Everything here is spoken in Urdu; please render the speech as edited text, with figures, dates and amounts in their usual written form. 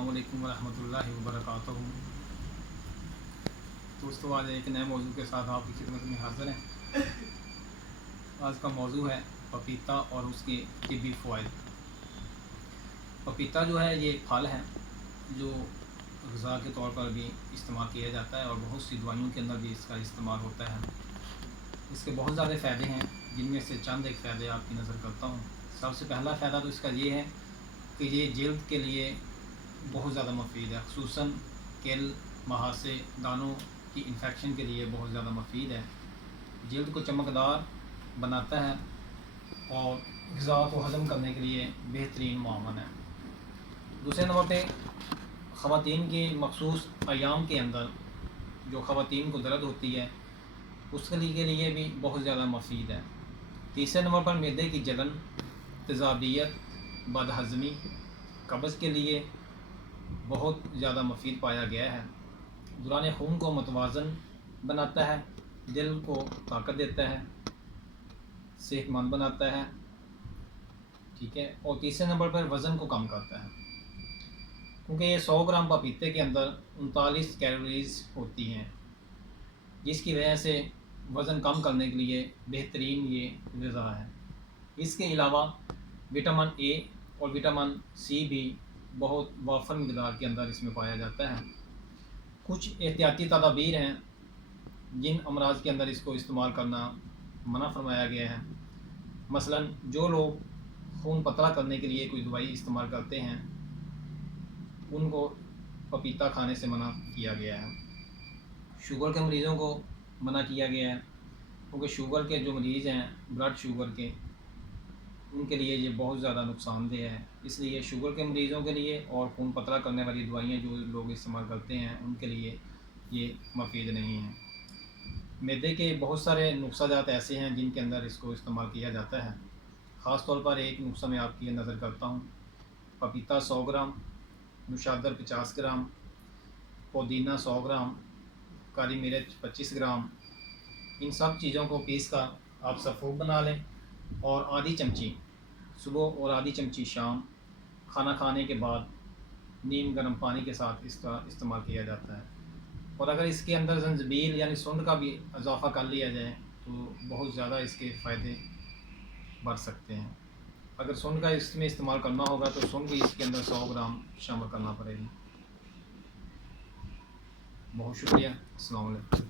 السلام علیکم ورحمۃ اللہ وبرکاتہ۔ دوستو آج ایک نئے موضوع کے ساتھ آپ کی خدمت میں حاضر ہیں۔ آج کا موضوع ہے پپیتا اور اس کے طبی فوائد۔ پپیتا جو ہے یہ ایک پھل ہے جو غذا کے طور پر بھی استعمال کیا جاتا ہے اور بہت سی دوائیوں کے اندر بھی اس کا استعمال ہوتا ہے۔ اس کے بہت زیادہ فائدے ہیں جن میں سے چند ایک فائدے آپ کی نظر کرتا ہوں۔ سب سے پہلا فائدہ تو اس کا یہ ہے کہ یہ جلد کے لیے بہت زیادہ مفید ہے، خصوصاً کیل، مہاسے، دانوں کی انفیکشن کے لیے بہت زیادہ مفید ہے۔ جلد کو چمکدار بناتا ہے اور غذا کو ہضم کرنے کے لیے بہترین معاون ہے۔ دوسرے نمبر پہ خواتین کی مخصوص ایام کے اندر جو خواتین کو درد ہوتی ہے اس کے لیے بھی بہت زیادہ مفید ہے۔ تیسرے نمبر پر معدے کی جلن، تیزابیت، بد ہضمی، قبض کے لیے بہت زیادہ مفید پایا گیا ہے۔ دوران خون کو متوازن بناتا ہے، دل کو طاقت دیتا ہے، صحت مند بناتا ہے، ٹھیک ہے۔ اور تیسرے نمبر پر وزن کو کم کرتا ہے، کیونکہ یہ 100 گرام پپیتے کے اندر 39 کیلوریز ہوتی ہیں، جس کی وجہ سے وزن کم کرنے کے لیے بہترین یہ غذا ہے۔ اس کے علاوہ وٹامن اے اور وٹامن سی بھی بہت وافر مقدار کے اندر اس میں پایا جاتا ہے۔ کچھ احتیاطی تدابیر ہیں جن امراض کے اندر اس کو استعمال کرنا منع فرمایا گیا ہے۔ مثلا جو لوگ خون پتلا کرنے کے لیے کوئی دوائی استعمال کرتے ہیں ان کو پپیتا کھانے سے منع کیا گیا ہے۔ شوگر کے مریضوں کو منع کیا گیا ہے، کیونکہ شوگر کے جو مریض ہیں بلڈ شوگر کے، ان کے لیے یہ بہت زیادہ نقصان دہ ہے۔ اس لیے شوگر کے مریضوں کے لیے اور خون پتلا کرنے والی دوائیاں جو لوگ استعمال کرتے ہیں ان کے لیے یہ مفید نہیں ہیں۔ معدے کے بہت سارے نسخہ جات ایسے ہیں جن کے اندر اس کو استعمال کیا جاتا ہے۔ خاص طور پر ایک نسخہ میں آپ کی نظر کرتا ہوں۔ پپیتا 100 گرام، نوشادر 50 گرام، پودینہ 100 گرام، کالی مرچ 25 گرام، ان سب چیزوں کو پیس کر آپ سفوف بنا لیں اور آدھی چمچی صبح اور آدھی چمچی شام کھانا کھانے کے بعد نیم گرم پانی کے ساتھ اس کا استعمال کیا جاتا ہے۔ اور اگر اس کے اندر زنجبیل یعنی سونڈ کا بھی اضافہ کر لیا جائے تو بہت زیادہ اس کے فائدے بڑھ سکتے ہیں۔ اگر سونڈ کا اس میں استعمال کرنا ہوگا تو سونڈ بھی اس کے اندر 100 گرام شامل کرنا پڑے گی۔ بہت شکریہ، السلام علیکم۔